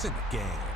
It's in the game.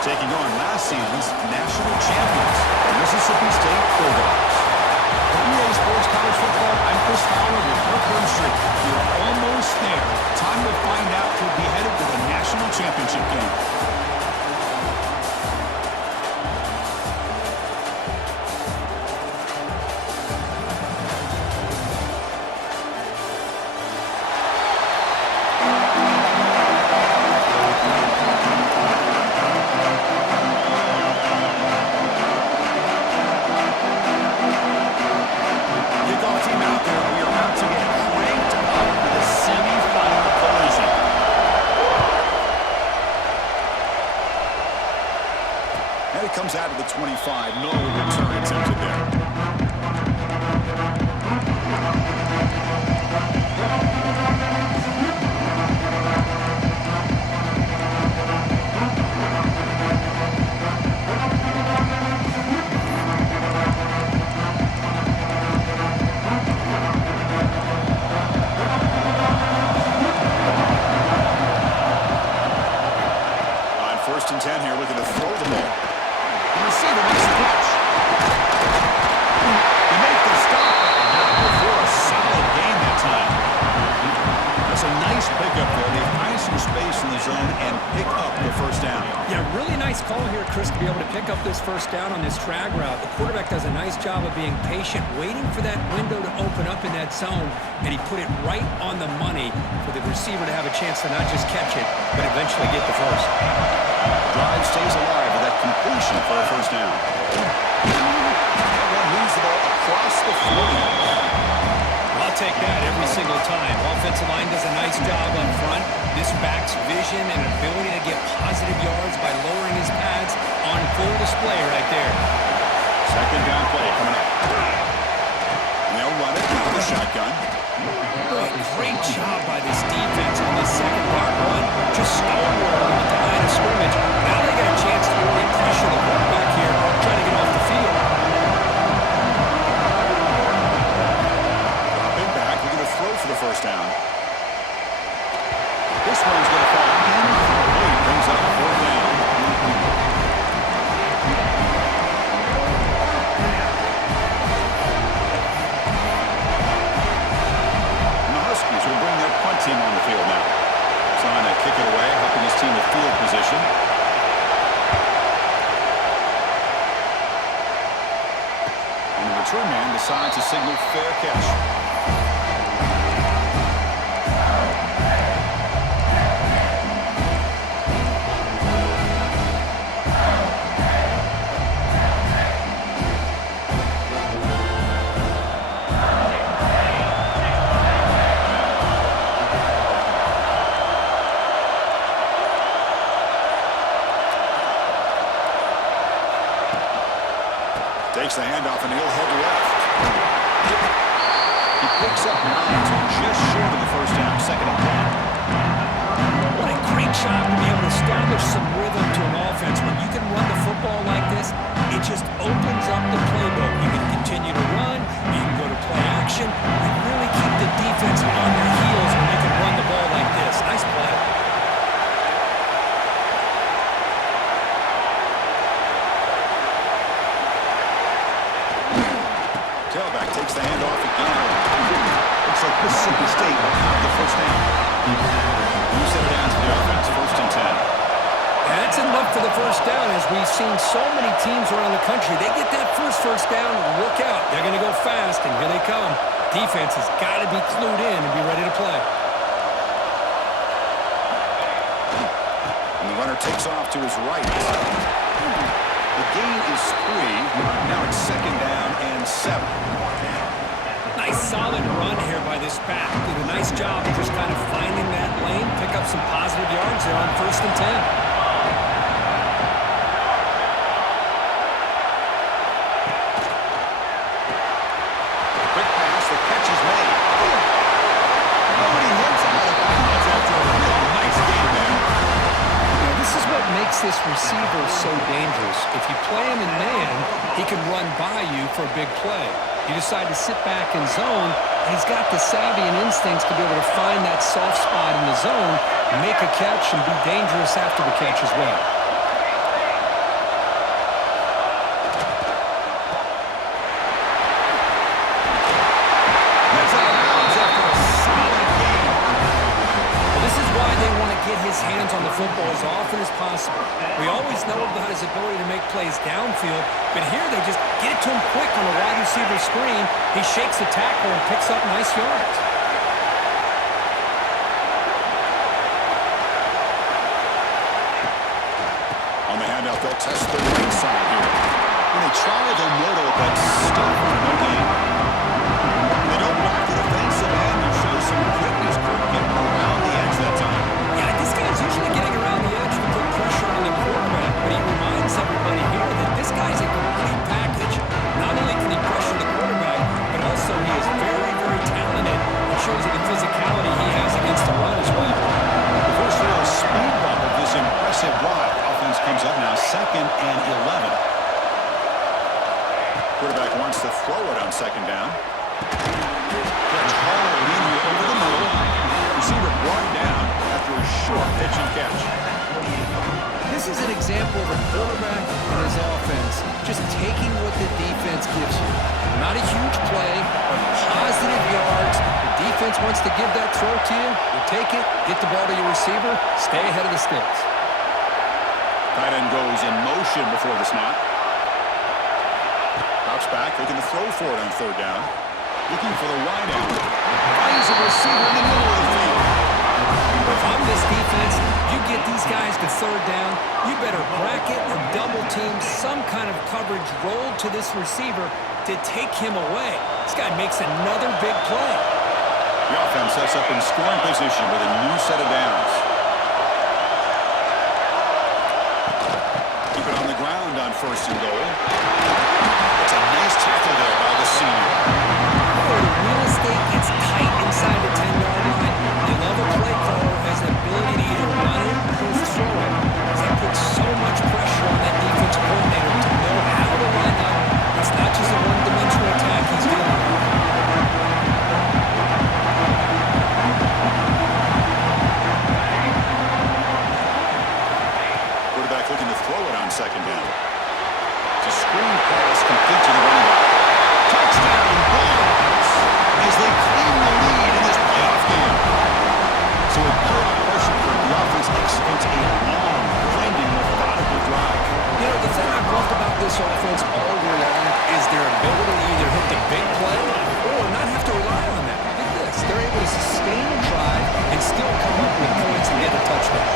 taking on last season's national champions, the Mississippi State Bulldogs. For EA Sports College Football, I'm Chris Fowler with Kirk Herbstreit. We're almost there. Time to find out who'll be headed to the national championship game. Comes out of the 25. No return attempted there. Nice call here, Chris, to be able to pick up this first down on this drag route. The quarterback does a nice job of being patient, waiting for that window to open up in that zone, and he put it right on the money for the receiver to have a chance to not just catch it, but eventually get the first. The drive stays alive with that completion for a first down. That one moves the ball across the 40. I'll take that every single time. Offensive line does a nice job up front. This back's vision and ability to get positive yards by lowering his pads on full display right there. Second down play coming up. And they'll run it out of the shotgun. Boy, great job by this defense on this second down run. Just stonewalling at the line of scrimmage. Now they get a chance to really pressure the quarterback here, trying to get off the field. For the first down. This one's going to fall incomplete. Brings up fourth down. And the Huskies will bring their punt team on the field now. Trying to kick it away, helping his team with field position. And the return man decides to signal fair catch. Takes the handoff and he'll head left. He picks up 9, so just short of the first down, second and 10. What a great job to be able to establish some rhythm to an offense. When you can run the football like this, it just opens up the playbook. You can continue to run, you can go to play action, and really keep the defense on their heels when you can run the ball like this. Nice play. Tailback takes the handoff again. Looks like Mississippi State will have the first down. You set it down to the offense, first and 10. That's enough for the first down. As we've seen so many teams around the country, they get that first down, look out. They're going to go fast, and here they come. Defense has got to be clued in and be ready to play. And the runner takes off to his right. The gain is 3. Now it's second down and 7. Nice solid run here by this back. Did a nice job of just kind of finding that lane, pick up some positive yards there on first and 10. This receiver is so dangerous. If you play him in man, he can run by you for a big play. You decide to sit back in zone, and he's got the savvy and instincts to be able to find that soft spot in the zone, make a catch, and be dangerous after the catch as well. That's out of bounds after a solid game. Well, this is why they want to get his hands on the football as often as possible. We always know about his ability to make plays downfield, but here they just get it to him quick on a wide receiver screen. He shakes the tackle and picks up nice yards. On the handoff, they'll test the right side here. When they try the middle, but still no gain. They don't block the defensive end and show some quickness for getting around the edge that time. Yeah, this guy's usually getting around the edge to put pressure on the quarterback, but he reminds everybody here that this guy's a complete package. Not only can he pressure the quarterback, but also he is very, very talented. It shows you the physicality he has against the run as well. The first real speed bump of this impressive drive. Offense comes up now, second and 11. Quarterback wants to throw it on second down. Catch hard, leaning over the middle. Receiver brought down after a short pitch and catch. This is an example of a quarterback and his offense just taking what the defense gives you. Not a huge play, but positive yards. The defense wants to give that throw to you. You take it, get the ball to your receiver, stay ahead of the sticks. The Tight end goes in motion before the snap. Pops back, looking to throw for it on third down. Looking for the wide out. Finds a receiver in the middle of the field. If I'm this defense, you get these guys to third down, you better bracket or double team some kind of coverage rolled to this receiver to take him away. This guy makes another big play. The offense sets up in scoring position with a new set of downs. Keep it on the ground on first and goal. It's a nice tackle there by the senior. The real estate gets tight inside the 10-yard line. You love a play caller has the ability to either run it or throw it. That puts so much pressure on that defensive coordinator to know how to line up. It's not just a one-dimensional attack he's dealing with. Quarterback looking to throw it on second down. It's a screen pass complete to the running back. Touchdown, Bulldogs, as they claim the lead in this playoff game. So a good portion for the offense executes a long, grinding, methodical drive. You know, the thing I've loved about this offense all year long is their ability to either hit the big play or not have to rely on that. Look at this. They're able to sustain a drive and still come up with points and get a touchdown.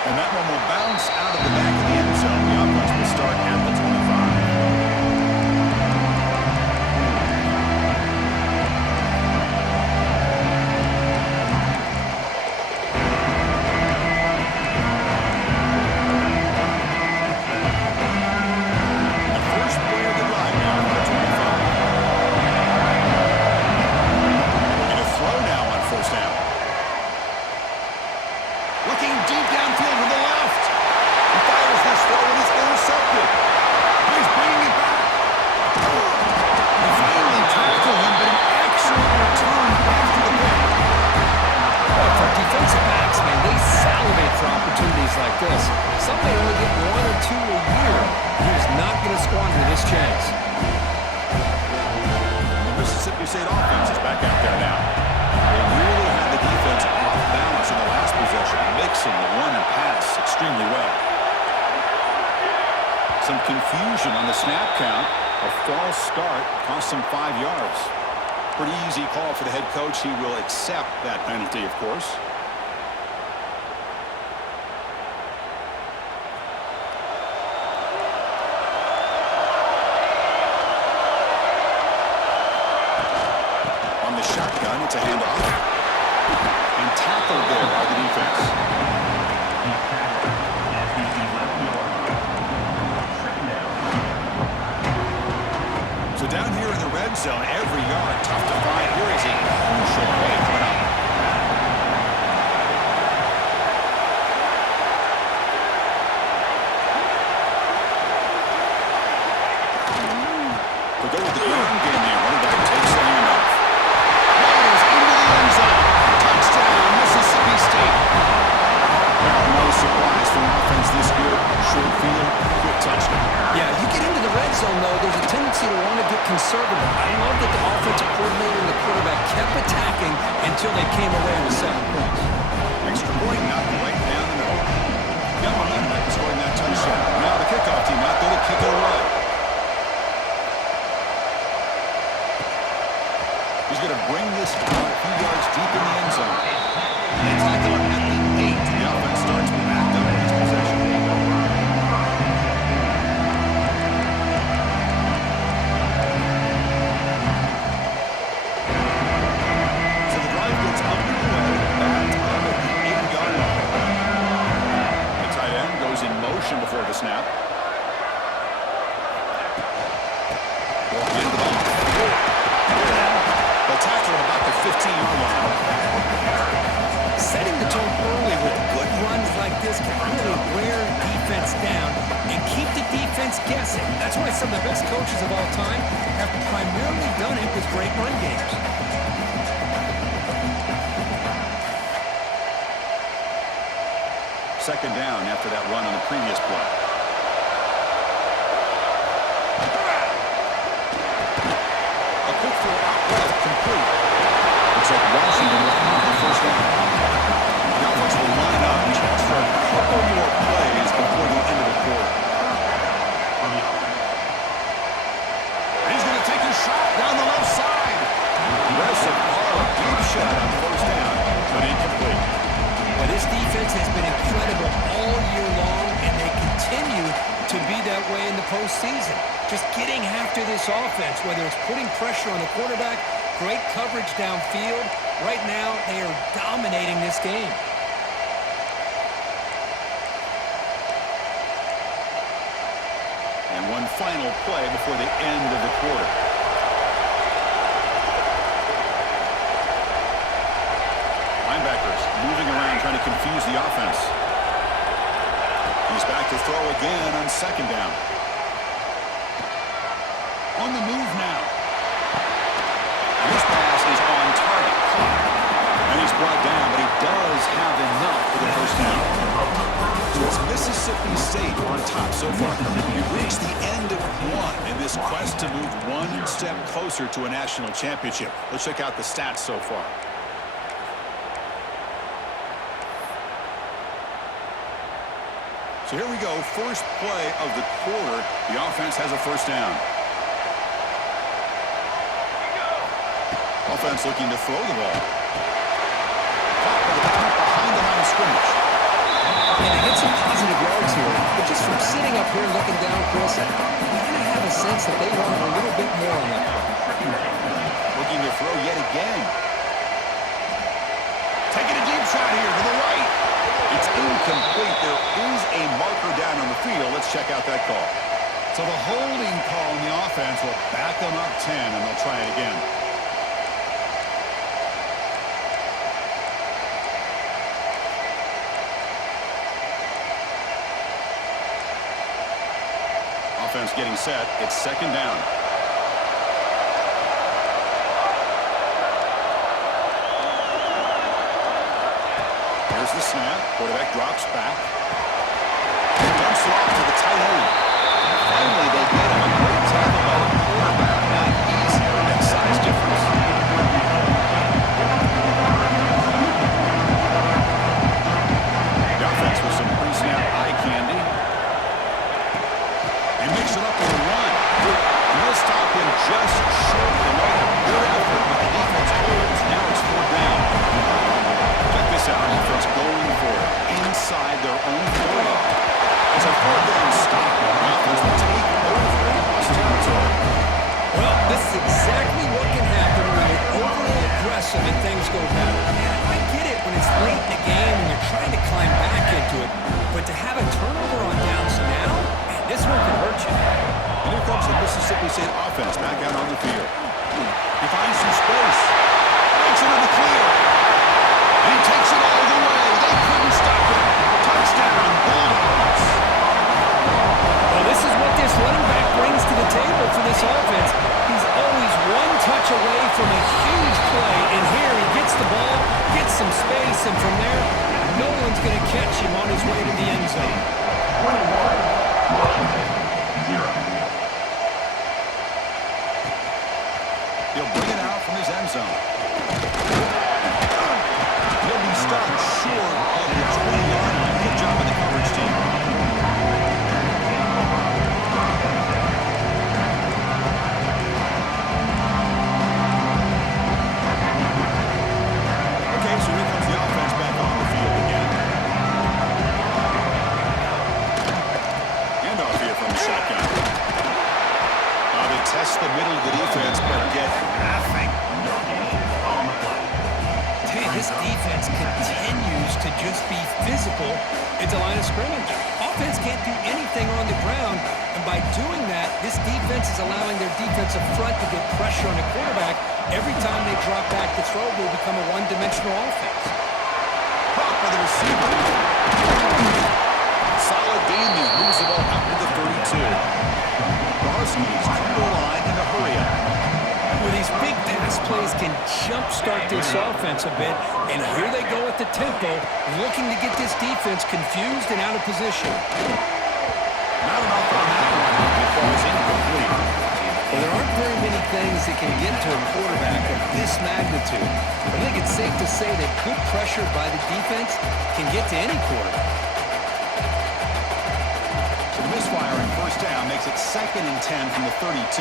And that one will bounce out of the back of the end zone. The offense will start at the 25. The first play of the drive now at the 25. Looking to throw now on first down. Looking deep downfield to the left. He fires this throw and it's intercepted. He's bringing it back. They finally tackle him, but an excellent return after the pick. Well, for defensive backs, man, they salivate for opportunities like this. Some may only get one or two a year. He's not going to squander this chance. The Mississippi State offense is back out there now. They really had the defense off balance in the last possession, mixing the run and pass extremely well. Some confusion on the snap count. A false start cost him 5 yards. Pretty easy call for the head coach. He will accept that penalty, of course. On the shotgun, it's a handoff. And tackled there by the defense. So down here in the red zone, every yard tough to find. Here is a crucial play coming up. To go with the ground game here, running back takes the handoff. Miles into the end zone. Touchdown, Mississippi State. Well, no surprise for an offense this good. Short field, quick touchdown. Yeah, you get into the red zone, though, there's a tendency to want to get conservative. I love that the offensive coordinator and the quarterback kept attacking until they came away with 7 points. Extra point, knocked right down the middle. Got momentum after scoring that touchdown. Now the kickoff team out there to kick it away. He's going to bring this ball a few yards deep in the end zone. They tackle him at the 8. The offense starts back up in its possession. So the drive gets underway, back up at the 8-yard line. The tight end goes in motion before the snap. Walking into the ball. They'll tackle him about the 15-yard line. Setting the tone early with good runs like this can really wear defense down and keep the defense guessing. That's why some of the best coaches of all time have primarily done it with great run games. Second down after that run on the previous play. A quick throw out left, complete. Looks like Washington will have the first down. postseason. Just getting after this offense, whether it's putting pressure on the quarterback, great coverage downfield. Right now, they are dominating this game. And one final play before the end of the quarter. Linebackers moving around, trying to confuse the offense. He's back to throw again on second down. On the move now. And this pass is on target. And he's brought down, but he does have enough for the first down. So it's Mississippi State on top so far. We've reached the end of one in this quest to move one step closer to a national championship. Let's check out the stats so far. So here we go, first play of the quarter. The offense has a first down. Offense looking to throw the ball. Caught by the punt behind the line of scrimmage. And they get some positive yards here. But just from sitting up here looking down, Chris, I kind of have a sense that they wanted a little bit more on that play. Looking to throw yet again. Taking a deep shot here to the right. It's incomplete. There is a marker down on the field. Let's check out that call. So the holding call on the offense will back them up 10, and they'll try it again. Offense getting set. It's second down. Here's the snap. Quarterback drops back. Dumps it off to the tight end. Finally, they get him. A great tackle by the quarterback. Not easy with that size difference. The offense with some pre-snap eye candy. They mix it up with a run. And they'll stop him just short of another good effort, but the defense holds. Now it's fourth down. Check this out. Defense going for it inside their own 40. It's a fourth down stop. The offense will take over in Lost territory. Well, this is exactly what can happen when you're overly aggressive and things go bad. I get it when it's late in the game and you're trying to climb back into it, but to have a turnover on downs now, man, this one can hurt you. And here comes the Mississippi State offense back out on the field. He finds some space. Makes it in the clear. And he takes it all the way. They couldn't stop him. Touchdown, Bulldogs. Well, this is what this running back brings to the table for this offense. He's always one touch away from a huge play, and here he gets the ball, gets some space, and from there, no one's going to catch him on his way to the end zone. 21, Washington, 0. He'll bring it out from his end zone. He'll be stopped short of the 20-yard line. Good job by the coverage team. Okay, so here comes the offense back on the field again. Handoff here from the shotgun. They test the middle of the defense, but get nothing. This defense continues to just be physical at the line of scrimmage. Offense can't do anything on the ground, and by doing that, this defense is allowing their defensive front to get pressure on the quarterback. Every time they drop back to throw, will become a one-dimensional offense. Caught by the receiver. Solid game there. Moves the ball out to the 32. The Huskies come to the line in a hurry up. Well, these big pass plays can jumpstart this offense a bit, and here they go at the tempo, looking to get this defense confused and out of position. Not enough on that one. It falls incomplete. Well, there aren't very many things that can get to a quarterback of this magnitude. I think it's safe to say that good pressure by the defense can get to any quarterback. So the misfire in first down makes it 2nd and 10 from the 32.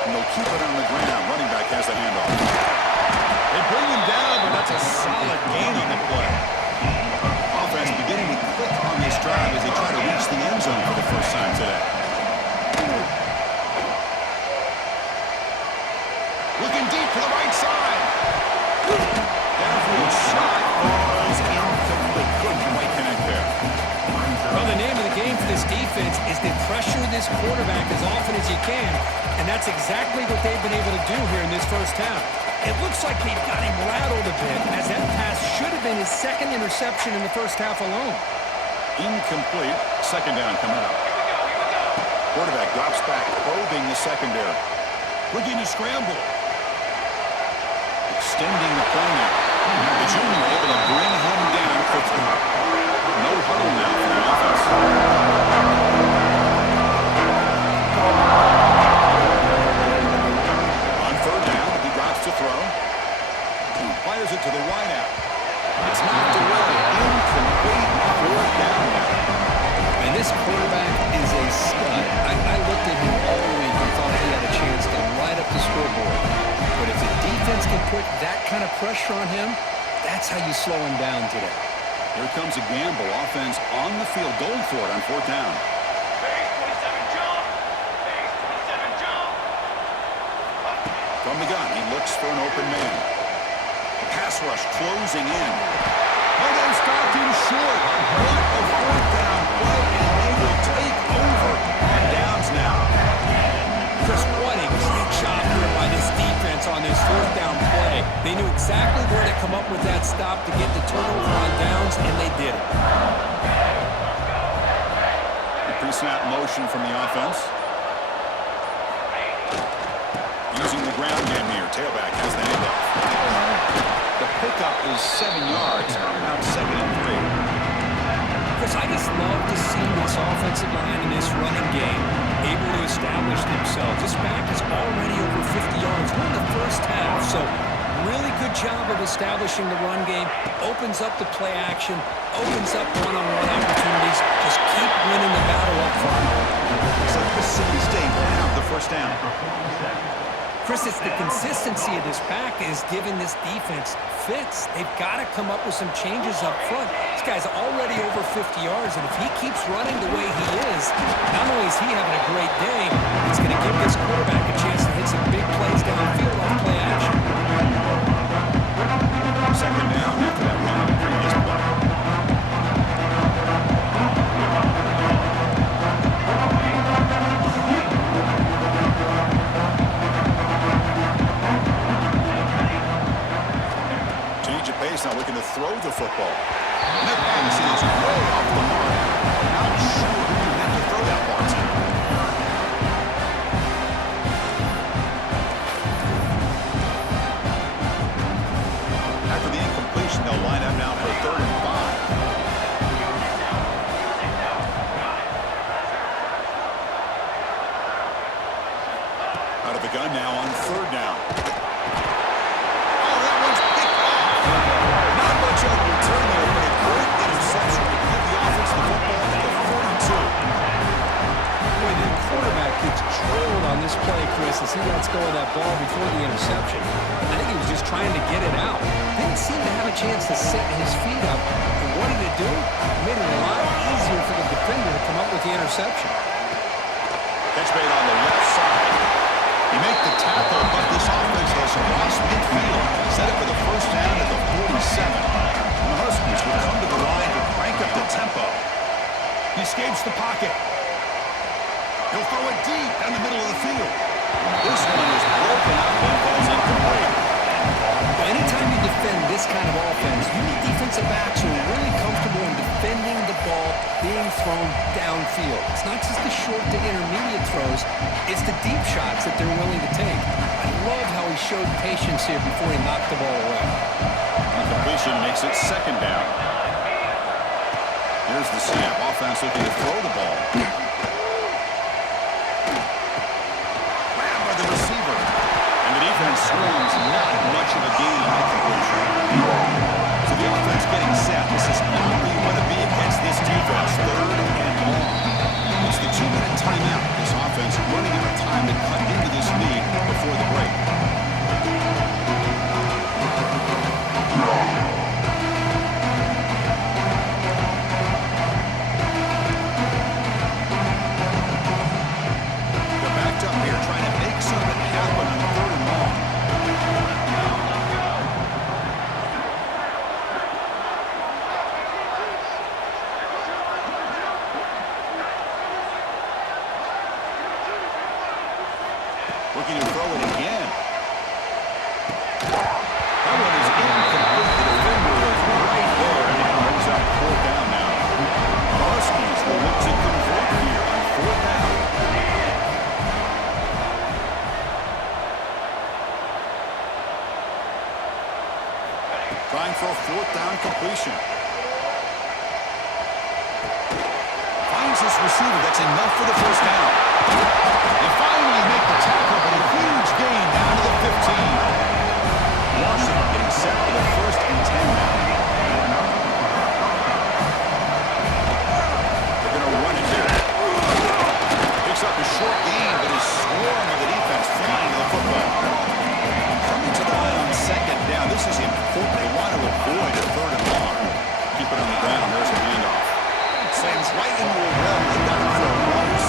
And they'll keep it on the ground. Running back has the handoff. They bring him down, but that's a solid gain on the play. Offense beginning to click on this drive as they try to reach the end zone. this quarterback as often as you can, and that's exactly what they've been able to do here in this first half. It looks like they've got him rattled a bit, as that pass should have been his second interception in the first half alone. Incomplete. Second down coming up. Quarterback drops back, probing the secondary. Looking to scramble. Extending the play now. The junior able to bring him down quickly. No huddle now for the offense. On third down, he drops to throw. Fires it to the wideout. It's knocked away. Incomplete. Fourth down now. And this quarterback is a stud. I looked at him all week and thought he had a chance to light up the scoreboard. But if the defense can put that kind of pressure on him, that's how you slow him down today. Here comes a gamble. Offense on the field, going for it on fourth down. From the gun, he looks for an open man. The pass rush closing in. And they stopped him short. What a fourth down play, and they will take over on downs now. Chris, what a great job here by this defense on this fourth down play. They knew exactly where to come up with that stop to get the turnover on downs, and they did it. The pre-snap motion from the offense. Using the ground game here. Tailback has the handoff. The pickup is 7 yards. Now 2nd and 3. Chris, I just love to see this offensive line in this running game able to establish themselves. This back is already over 50 yards. We're in the first half, so really good job of establishing the run game. Opens up the play action, opens up one-on-one opportunities. Just keep winning the battle up front. So Mississippi State will have the first down. Chris, it's the consistency of this pack is giving this defense fits. They've got to come up with some changes up front. This guy's already over 50 yards, and if he keeps running the way he is, not only is he having a great day, it's going to give this quarterback a chance to hit some big plays downfield on play action. Second down after that run on the previous play. Now looking to throw the football. And that pass is way off the mark. Not sure who you meant to throw that ball to. After the incompletion, they'll line up now for 3rd and 5. Out of the gun now on 3rd down. On this play, Chris, as he lets go of that ball before the interception. I think he was just trying to get it out. Didn't seem to have a chance to set his feet up. And what did it do? It made it a lot easier for the defender to come up with the interception. Catch made on the left side. You make the tackle, but this offense has crossed midfield. Set up for the first down at the 47. And the Huskies will come to the line to crank up the tempo. He escapes the pocket. He'll throw it deep down the middle of the field. This one is broken up and falls incomplete. Anytime you defend this kind of offense, you need defensive backs who are really comfortable in defending the ball being thrown downfield. It's not just the short to intermediate throws, it's the deep shots that they're willing to take. I love how he showed patience here before he knocked the ball away. Incompletion makes it 2nd down. Here's the snap. Offense looking to throw the ball. Screams not much of a gain on completion. So the offense getting set. This is not where you want to be against this defense. 3rd and long. It's the 2-minute timeout. This offense running out of time to cut into this lead before the break. They're backed up here trying to make something happen on 3rd and long. looking to throw it again. That one is incomplete. The defender was right there and brings up 4th down now. The Huskies will look to convert here on 4th down. Trying for a 4th down completion. Finds this receiver. That's enough for the 1st down. They finally make the tackle, but a huge gain down to the 15. Washington getting set for the 1st and 10 now. They're going to run it here. Picks up a short gain, but his swarm of the defense flying to the football. Coming to the line on 2nd down. This is important. They want to avoid a 3rd and long. Keep it on the ground. There's a handoff. Sends right into a run. They got it for a loss.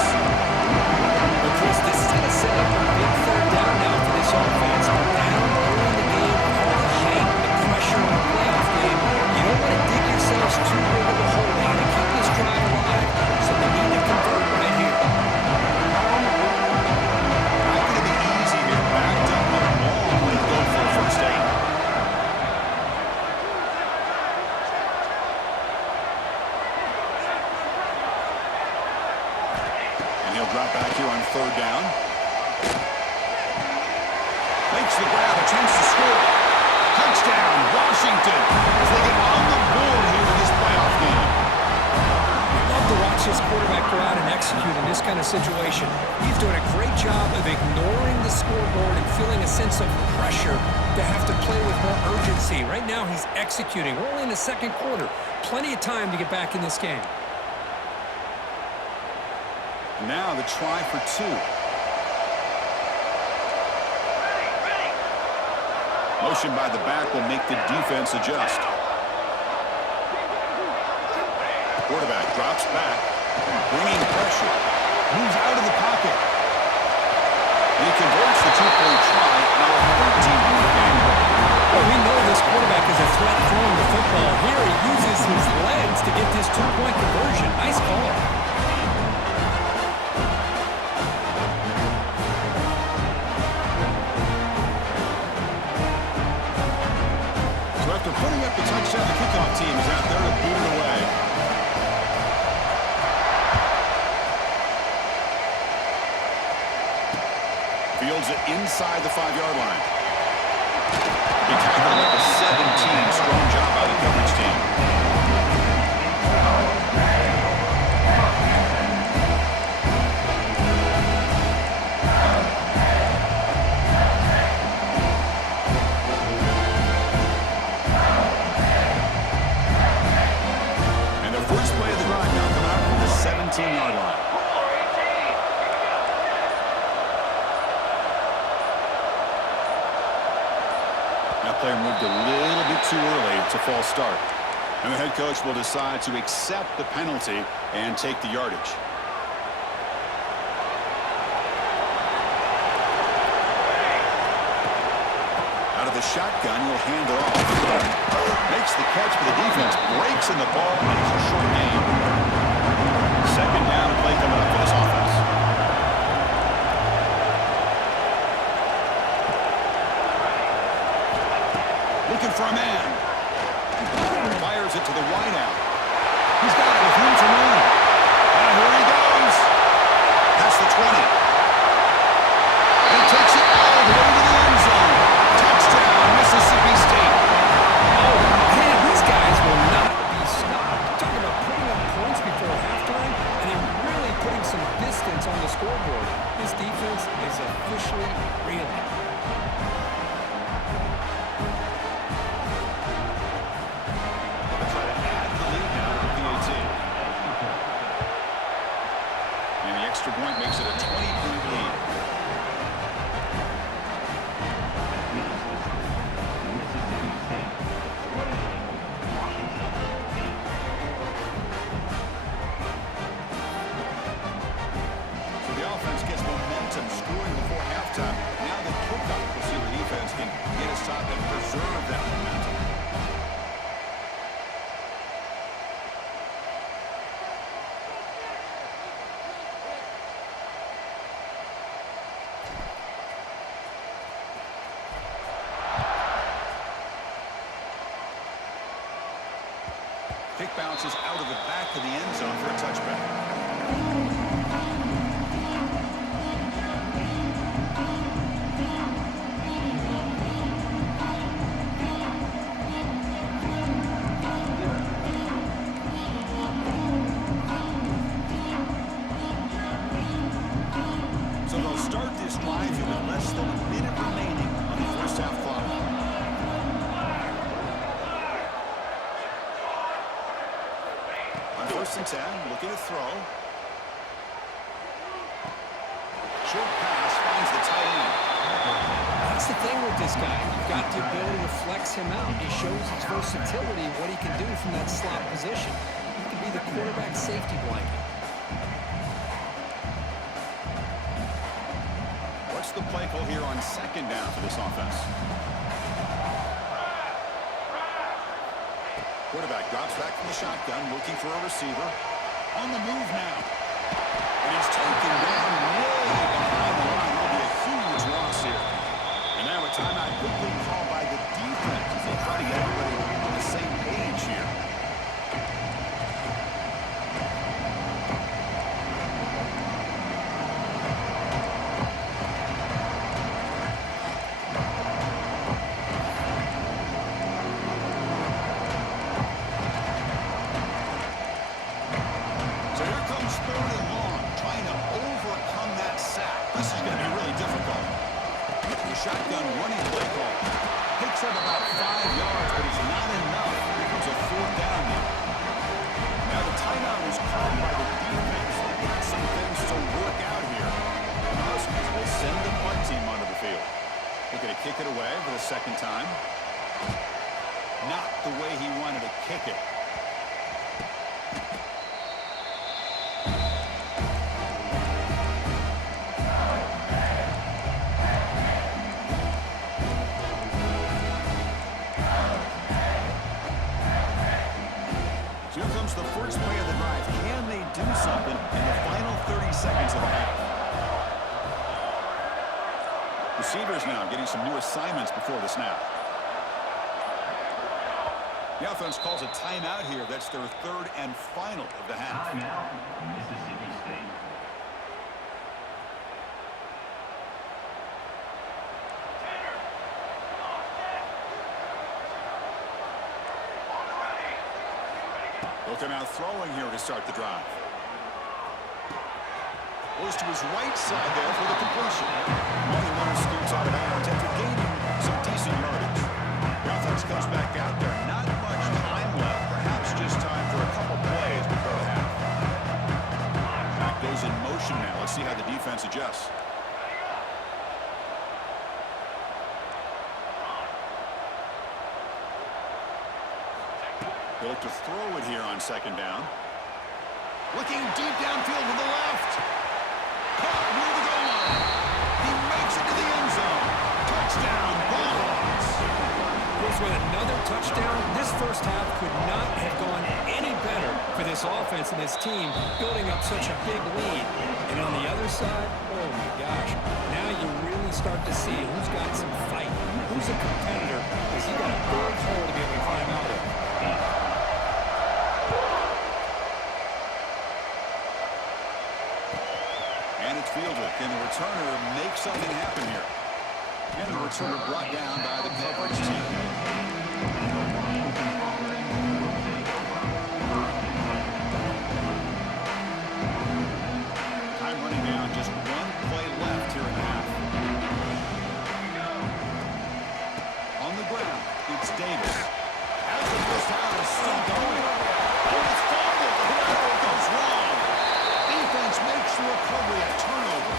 Well, Chris, this is going to set up a big 3rd down now for this offense. They're down early in the game. All the hype, the pressure on a playoff game. You don't want to dig yourselves too big of a hole. They got to keep this drive alive, so they need to convert right here. Not going to be easy here. Backed up a long way to go for a 1st down. And he'll drop back here on 3rd down. Makes the grab, a chance to score. Touchdown, Washington, as they get on the board here in this playoff game. Love to watch this quarterback go out and execute in this kind of situation. He's doing a great job of ignoring the scoreboard and feeling a sense of pressure to have to play with more urgency. Right now, he's executing. We're only in the 2nd quarter. Plenty of time to get back in this game. Now the try for 2. Motion by the back will make the defense adjust. Quarterback drops back, bringing pressure. Moves out of the pocket. And he converts the 2-point try. Now a 13-point game. Well, we know this quarterback is a threat throwing the football. Here he uses his legs to get this 2-point conversion. Nice call. After putting up the touchdown, the kickoff team is out there to boot it away. Fields it inside the 5-yard line. He tackled at the 17. Strong job by the coverage team. First play of the drive now coming out from the 17-yard line. That player moved a little bit too early. It's a false start. And the head coach will decide to accept the penalty and take the yardage. Out of the shotgun, he'll hand it off. Makes the catch for the defense, breaks in the ball, and it's a short gain. 2nd down play coming up for this offense. Looking for a man. Fires it to the wideout. He's got it with room to run. And here he goes. That's the 20. And takes it all the way to the end zone. Touchdown, Mississippi State. Oh, man, these guys will not be stopped. Talking about putting up points before halftime, and then really putting kick bounces out of the back of the end zone for a touchback. So they'll start this drive here with less than a minute remaining on the first half clock. On 1st and 10, looking to throw. Short pass finds the tight end. That's the thing with this guy. You've got the ability to flex him out. He shows his versatility, what he can do from that slot position. He can be the quarterback safety blanket. What's the play call here on 2nd down for this offense? Quarterback drops back from the shotgun, looking for a receiver. On the move now. And he's taken down way behind the line. That'll be a huge loss here. And now a timeout quickly called by the defense as they try to get everybody on the same page here. So here comes 3rd and long, trying to overcome that sack. This is going to be really difficult. The shotgun running play call. Picks up about 5 yards, but it's not enough. Here comes a 4th down now. Now the timeout was called by the defense. They've got some things to work out here. The Huskies will send the punt team onto the field. They're going to kick it away for the 2nd time. Not the way he wanted to kick it. Here comes the first play of the drive. Can they do something in the final 30 seconds of the half? Receivers now getting some new assignments before the snap. The offense calls a timeout here. That's their 3rd and final of the half. Timeout, Mississippi State. Looking out throwing here to start the drive. Goes to his right side there for the completion. And the runner scoots out of bounds after gaining some decent yardage. The offense comes back out there. Not much time left. Perhaps just time for a couple plays before the half. Back goes in motion now. Let's see how the defense adjusts. They look to throw it here on 2nd down. Looking deep downfield to the left. Caught near the goal line. He makes it to the end zone. Touchdown, Bulldogs. Goes with another touchdown. This first half could not have gone any better for this offense and this team, building up such a big lead. And on the other side, oh my gosh, now you really start to see who's got some fight, who's a competitor, because you got a big hole to be able to climb out of. And it's fielded. Can the returner make something happen here? And the returner brought down by the coverage team. Time running down. Just 1 play left here in the half. On the ground, it's Davis. As the first half is still going. Oh, it's fumbled. Oh, it goes wrong. Defense makes the recovery a turnover.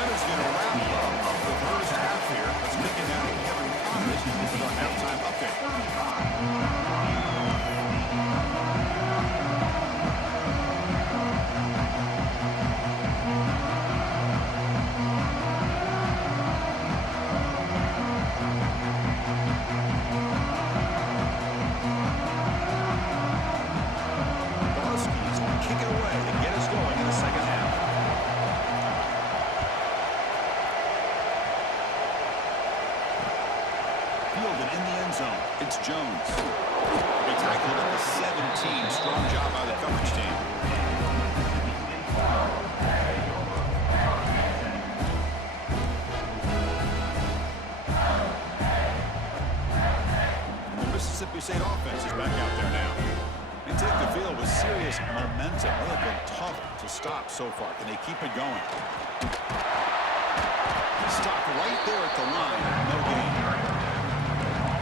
Minutes going to wrap up the first half here. Let's kick it down to Kevin Conrad with our halftime update. The Huskies kick it away and get us going in the second half. Fielded in the end zone. It's Jones. They tackled at the 17 serious momentum. They have been tough to stop so far. Can they keep it going? Stopped right there at the line. No gain.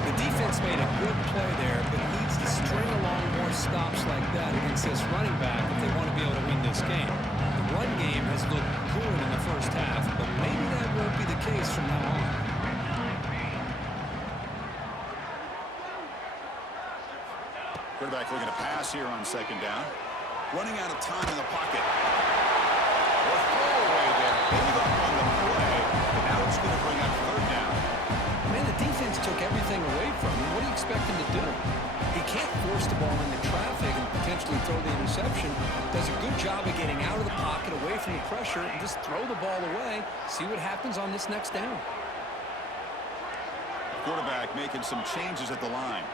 The defense made a good play there, but needs to string along more stops like that against this running back if they want to be able to win this game. The run game has looked good in the first half, but maybe that won't be the case from now on. Quarterback looking to pass here on second down. Running out of time in the pocket. A throwaway there. Gave up on the play. And now it's going to bring up third down. Man, the defense took everything away from him. What do you expect him to do? He can't force the ball into traffic and potentially throw the interception. Does a good job of getting out of the pocket, away from the pressure, and just throw the ball away. See what happens on this next down. Quarterback making some changes at the line.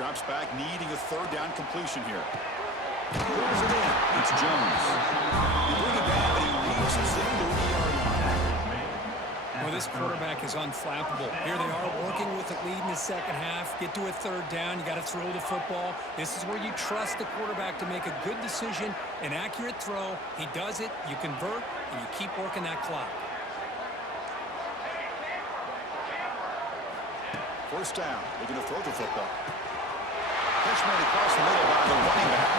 Drops back, needing a third down completion here. Pulls it in. It's Jones. They bring it down, but he reaches the 30-yard line. Well, this quarterback is unflappable. Here they are working with the lead in the second half. Get to a third down. You got to throw the football. This is where you trust the quarterback to make a good decision, an accurate throw. He does it, you convert, and you keep working that clock. First down. They're going to throw the football. Push made across the middle by the running back.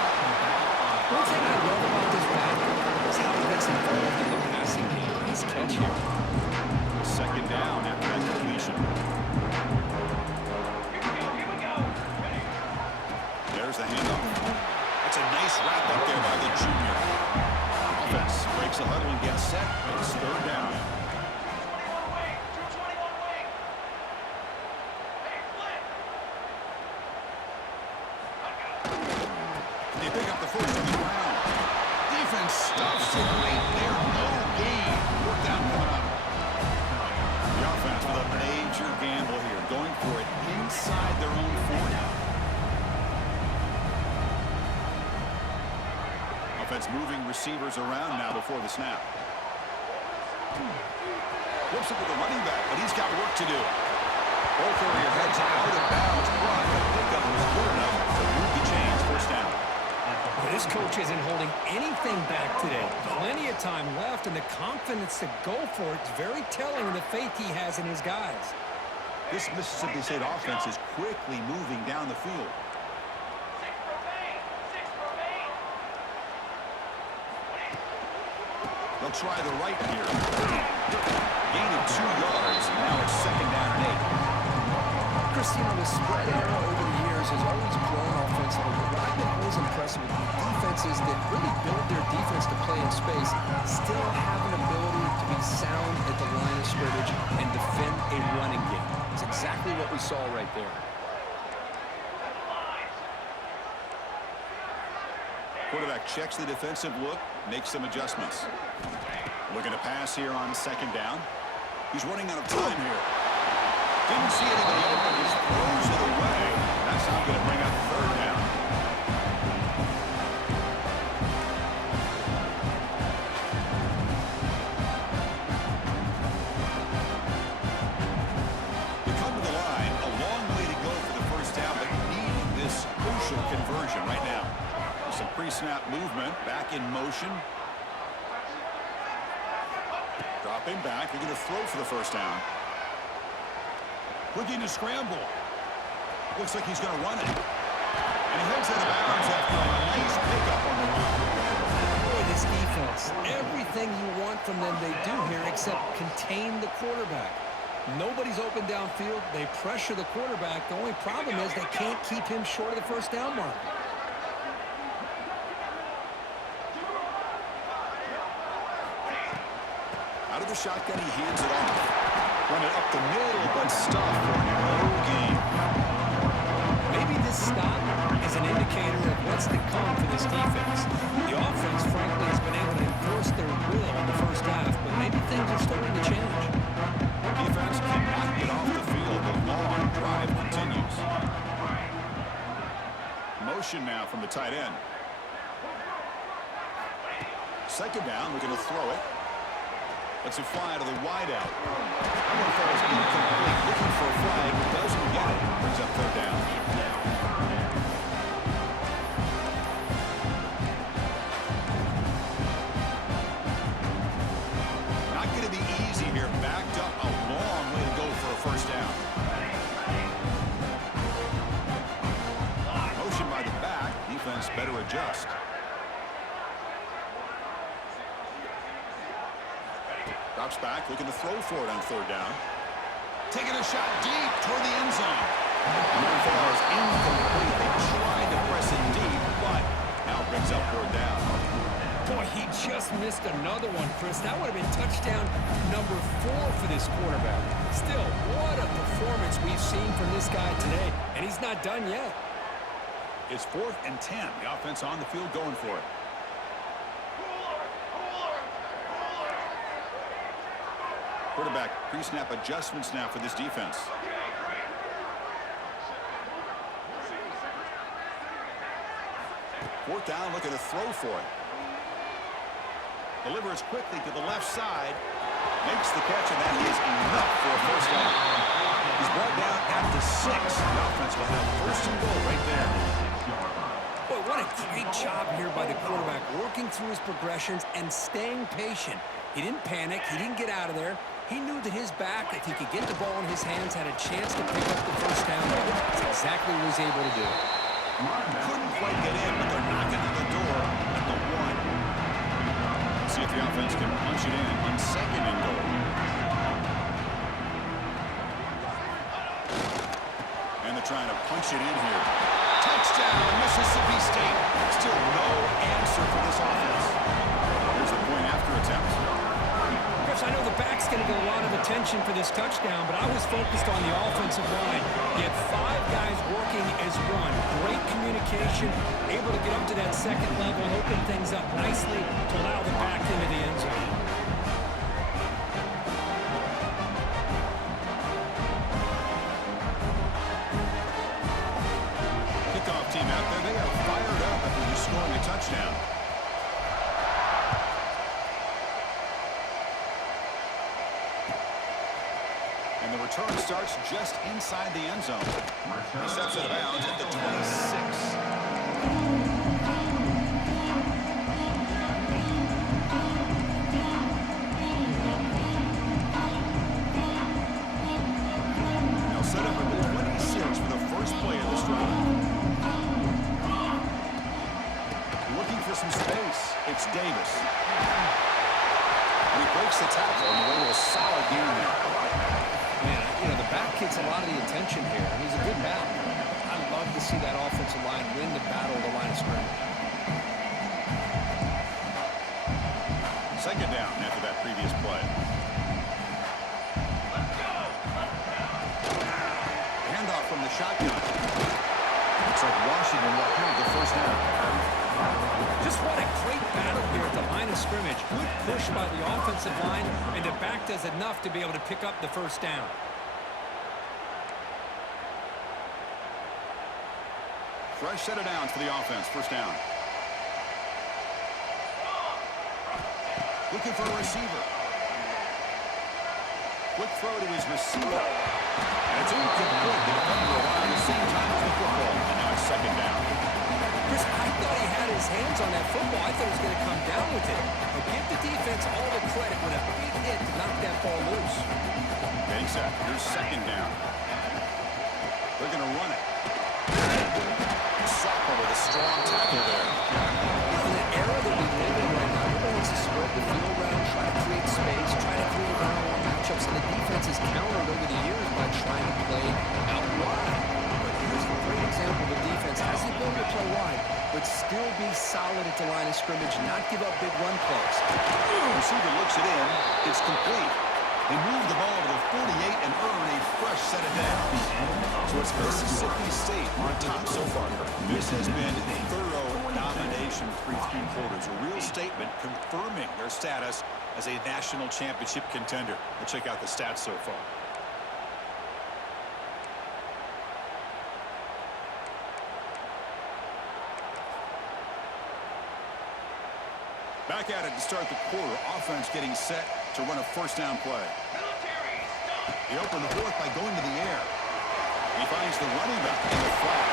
One thing I love about this back is how he gets involved in the passing game. Nice catch here. Second down after that completion. There's the handoff. That's a nice wrap up there by the junior. Offense breaks the huddle and gets set. It's third down. They pick up the first on the ground. Defense stuffs it right there. No gain. Fourth down coming up. The offense with a major gamble here, going for it inside their own 40. Offense moving receivers around now before the snap. Flips it with the running back, but he's got work to do. Ball carrier heads out of bounds, but the pickup was good enough to move the chains. First down. Well, this coach isn't holding anything back today. Plenty of time left, and the confidence to go for it is very telling of the faith he has in his guys. This Mississippi State offense is quickly moving down the field. They'll try the right here. Gain of 2 yards. Now it's second down and 8. Chris, you know, the spread era over the years has always grown offensively, but what I've been always impressed with defenses that really build their defense to play in space still have an ability to be sound at the line of scrimmage and defend a running game. It's exactly what we saw right there. Quarterback checks the defensive look, makes some adjustments. Looking to pass here on second down. He's running out of time here. Didn't see anybody open, just throws it away. That's not going to bring up third down. They come to the line, a long way to go for the first down, but needing this crucial conversion right now. Some pre-snap movement, back in motion. Dropping back, they're going to throw for the first down. Looking to scramble. Looks like he's going to run it. And he heads out of bounds after a nice pickup on the run. Boy, this defense, everything you want from them they do here except contain the quarterback. Nobody's open downfield. They pressure the quarterback. The only problem is they can't keep him short of the first down mark. Out of the shotgun, he hands it off. Run it up the middle, but stop for no gain. Maybe this stop is an indicator of what's to come for this defense. The offense, frankly, has been able to enforce their will in the first half, but maybe things are starting to change. Defense cannot get off the field. The long drive continues. Motion now from the tight end. Second down, we're going to throw it. Let's it fly to the wideout. That one falls incomplete. Looking for a flag, doesn't get it. defense better adjust. Drops back, looking to throw for it on third down. Taking a shot deep toward the end zone. And that ball is incomplete. They tried to press it deep, but now brings up fourth down. Boy, he just missed another one, Chris. That would have been touchdown number 4 for this quarterback. Still, what a performance we've seen from this guy today, and he's not done yet. It's 4th and 10. The offense on the field going for it. Quarterback pre-snap adjustments now for this defense. Fourth down, looking to throw for it. Delivers quickly to the left side. Makes the catch, and that is enough for a first down. He's brought down at the 6. The offense will have first and goal right there. Boy, what a great job here by the quarterback, working through his progressions and staying patient. He didn't panic. He didn't get out of there. He knew that his back, if he could get the ball in his hands, had a chance to pick up the first down. That's exactly what he was able to do. Couldn't quite get in, but they're knocking on the door at the 1. See if the offense can punch it in on second and goal. And they're trying to punch it in here. Touchdown, Mississippi State. Still no answer for this offense. Here's the point after attempt. Chris, I know the back's going to get a lot of attention for this touchdown, but I was focused on the offensive line. You had 5 guys working as one. Great communication, able to get up to that second level and open things up nicely to allow the back into the end zone. Kickoff team out there, they are fired up after just scoring a touchdown. And the return starts just inside the end zone. He steps out of bounds at the 26. Now set up at the 26 for the first play of this drive. Looking for some space. It's Davis. And he breaks the tackle on the way to a solid gain there. Man, you know, the back gets a lot of the attention here, and he's a good back. I love to see that offensive line win the battle of the line of scrimmage. Second down after that previous play. Handoff from the shotgun. Looks like Washington will have the first down. Just what a great battle here at the line of scrimmage. Good push by the offensive line, and the back does enough to be able to pick up the first down. Fresh set of downs for the offense. First down. Looking for a receiver. Quick throw to his receiver. And it's incomplete. The defender arrived at the same time as the football. And now it's second down. Chris, I thought he had his hands on that football. I thought he was going to come down with it. But give the defense all the credit with a big hit to knock that ball loose. Getting set. Here's second down. They're going to run it. Soccer with a strong tackle there. In the era that we live in right now, everyone wants to spread the field around, try to create space, try to create one-on-one matchups, and the defense has countered over the years by trying to play out wide. But here's a great example of the defense. Has the ability to play wide, but still be solid at the line of scrimmage, not give up big run plays. Receiver looks it in. It's complete. They move the ball to the 48 and earn a fresh set of downs. So it's Mississippi State on top so far. This has been thorough domination through 3 quarters. A real statement confirming their status as a national championship contender. Let's check out the stats so far. Back at it to start the quarter. Offense getting set to run a first down play. He opened the fourth by going to the air. He finds the running back in the flat.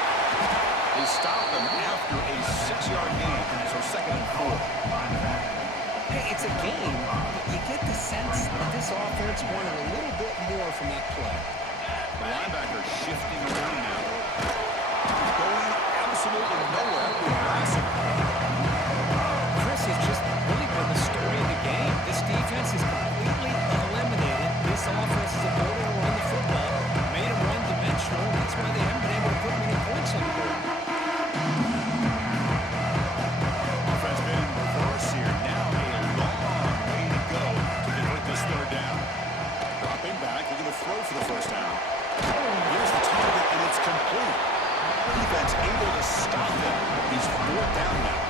They stop him after a 6-yard gain. So second and 4. Hey, it's a game, but you get the sense that this offense wanted a little bit more from that play. The linebacker shifting around now. Going absolutely nowhere. Last offense is ability to run the football. Made them one-dimensional. That's why they haven't been able to put many points on the board. Offense been in reverse here. Now a long way to go to convert this third down. Dropping back, looking to throw for the first down. Here's the target, and it's complete. Defense able to stop him. He's fourth down now.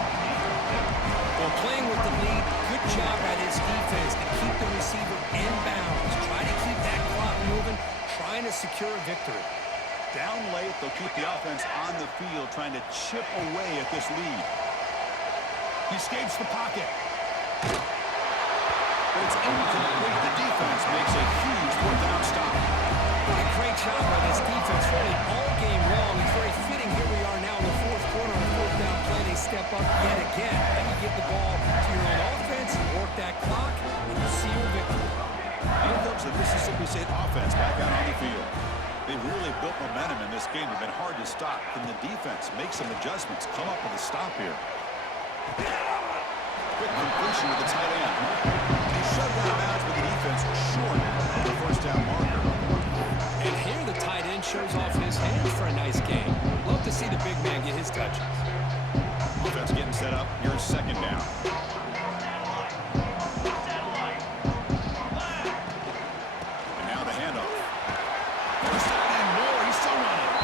Well, playing with the lead, good job by this defense to keep the receiver in bounds. Try to keep that clock moving, trying to secure a victory. Down late, they'll keep the offense on the field, trying to chip away at this lead. He escapes the pocket. But it's incomplete. The defense makes a huge fourth down stop. What a great job by this defense, really all game long. It's very fitting. Here we are now in the fourth quarter on a fourth down play. They step up yet again. Then you give the ball to your own offense, you work that clock, and you seal victory. Here comes the Mississippi State offense back out on the field. They've really built momentum in this game. It's been hard to stop. Can the defense make some adjustments, come up with a stop here? Quick completion with the tight end. He shoved out of bounds with the defense short of the first down marker. And here the tight end shows off his hands for a nice game. Love to see the big man get his touches. Offense getting set up. Here's second down. And now the handoff. First down and more. He's still running.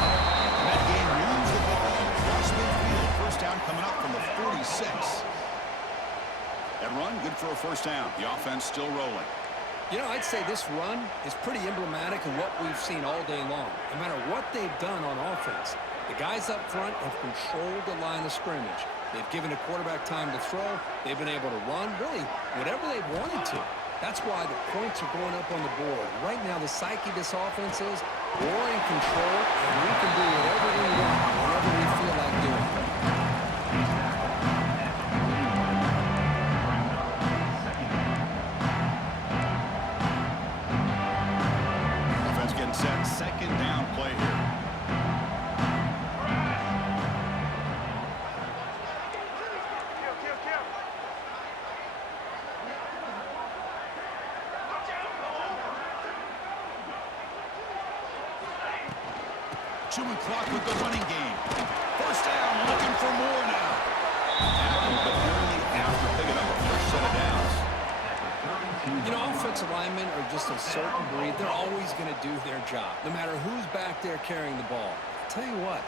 And that game moves the ball across midfield. First down coming up from the 46. That run, good for a first down. The offense still rolling. You know, I'd say this run is pretty emblematic of what we've seen all day long. No matter what they've done on offense, the guys up front have controlled the line of scrimmage. They've given the quarterback time to throw. They've been able to run, really, whatever they've wanted to. That's why the points are going up on the board. Right now, the psyche of this offense is we're in control, and we can do whatever we want, whatever we feel like doing. Offense getting set. Second down play here. Chewing clock with the running game. First down, looking for more now. Tackled, but only after picking up a first set of downs. You know, offensive linemen are just a certain breed. They're always going to do their job, no matter who's back there carrying the ball. I'll tell you what,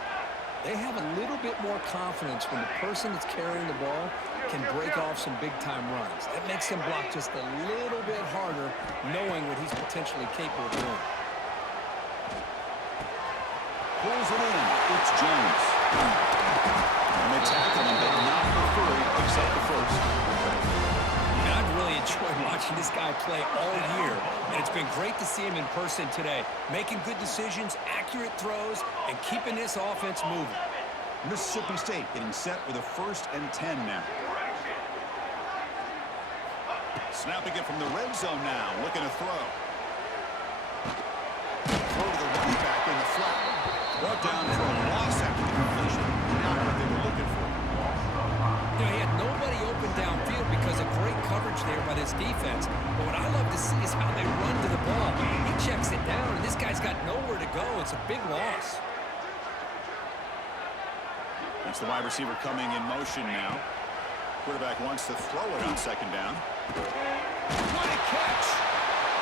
they have a little bit more confidence when the person that's carrying the ball can break off some big-time runs. That makes them block just a little bit harder, knowing what he's potentially capable of doing. Pulls it in. It's Jones. And they tackle him, but not before he picks up the first. And I've really enjoyed watching this guy play all year. And it's been great to see him in person today, making good decisions, accurate throws, and keeping this offense moving. Mississippi State getting set with a 1st and 10 now. Snapping it from the red zone now, looking to throw. Throw to the running back in the flat. Brought down for a loss after the completion. Not what they were looking for. You know, he had nobody open downfield because of great coverage there by this defense. But what I love to see is how they run to the ball. He checks it down, and this guy's got nowhere to go. It's a big loss. That's the wide receiver coming in motion now. Quarterback wants to throw it on second down. What a catch!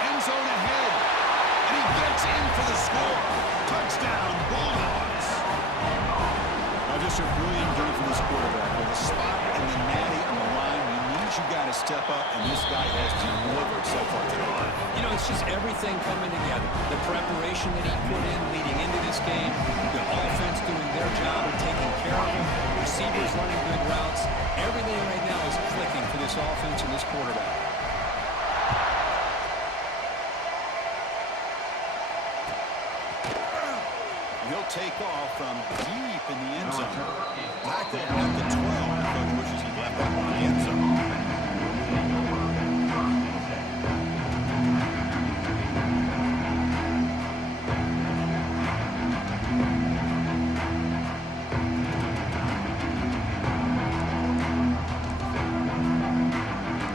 End zone ahead. And he gets in for the score. Touchdown, Bulldogs. Now just a brilliant game from this quarterback. With a spot and the natty on the line, he needs you got to step up, and this guy has delivered so far today. You know, it's just everything coming together. The preparation that he put in leading into this game, the offense doing their job of taking care of him, receivers running good routes. Everything right now is clicking for this offense and this quarterback. He'll take off from deep in the end zone. Tackled at the 12. Coach wishes he left that one in the end zone.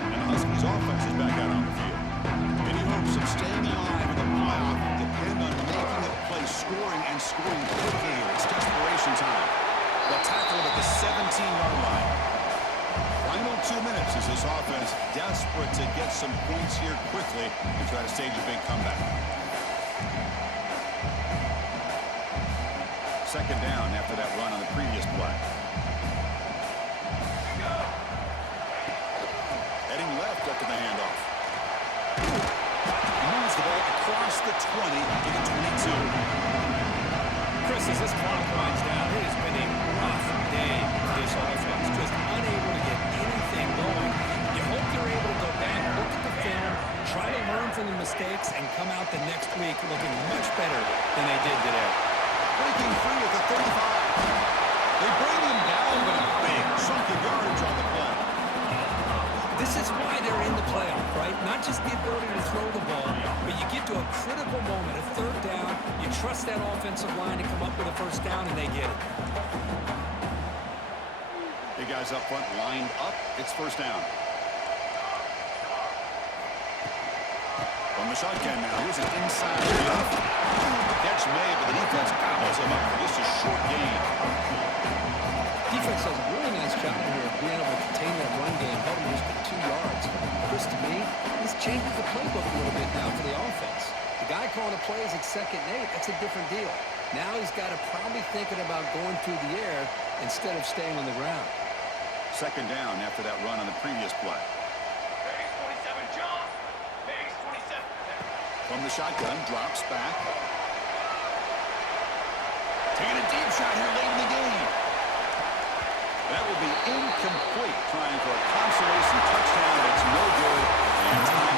And the Huskies offense is back out on the field. Any hopes of staying alive scoring and scoring quickly here. It's desperation time. They'll tackle it at the 17-yard line. Final 2 minutes as this offense desperate to get some points here quickly and try to stage a big comeback. Second down after that run on the previous play. Heading left after the handoff. Moves the ball across the 20 to the 22. Chris, as this clock winds down, it has been a rough day for this offense. Just unable to get anything going. You hope they're able to go back, look at the film, try to learn from the mistakes, and come out the next week looking much better than they did today. Breaking free at the 35. They bring him down, but a big chunk of yardage on the play. This is why they're in the playoff, right? Not just the ability to throw the ball, but you get to a critical moment, a third down, you trust that offensive line to come up with a first down, and they get it. Big guys up front lined up. It's first down. From the shotgun now, here's an inside lead. Catch made, but the defense gobbles him up for just a short gain. Defense does a really nice job here of being able to contain that run game, held him just for 2 yards. Chris, to me, this changes the playbook a little bit now for the offense. The guy calling the plays at 2nd and 8, that's a different deal. Now he's got to probably thinking about going through the air instead of staying on the ground. Second down after that run on the previous play. Base 27, John. Base 27. From the shotgun, drops back. Taking a deep shot here late in the game. That will be incomplete, trying for a consolation touchdown. It's no good. And time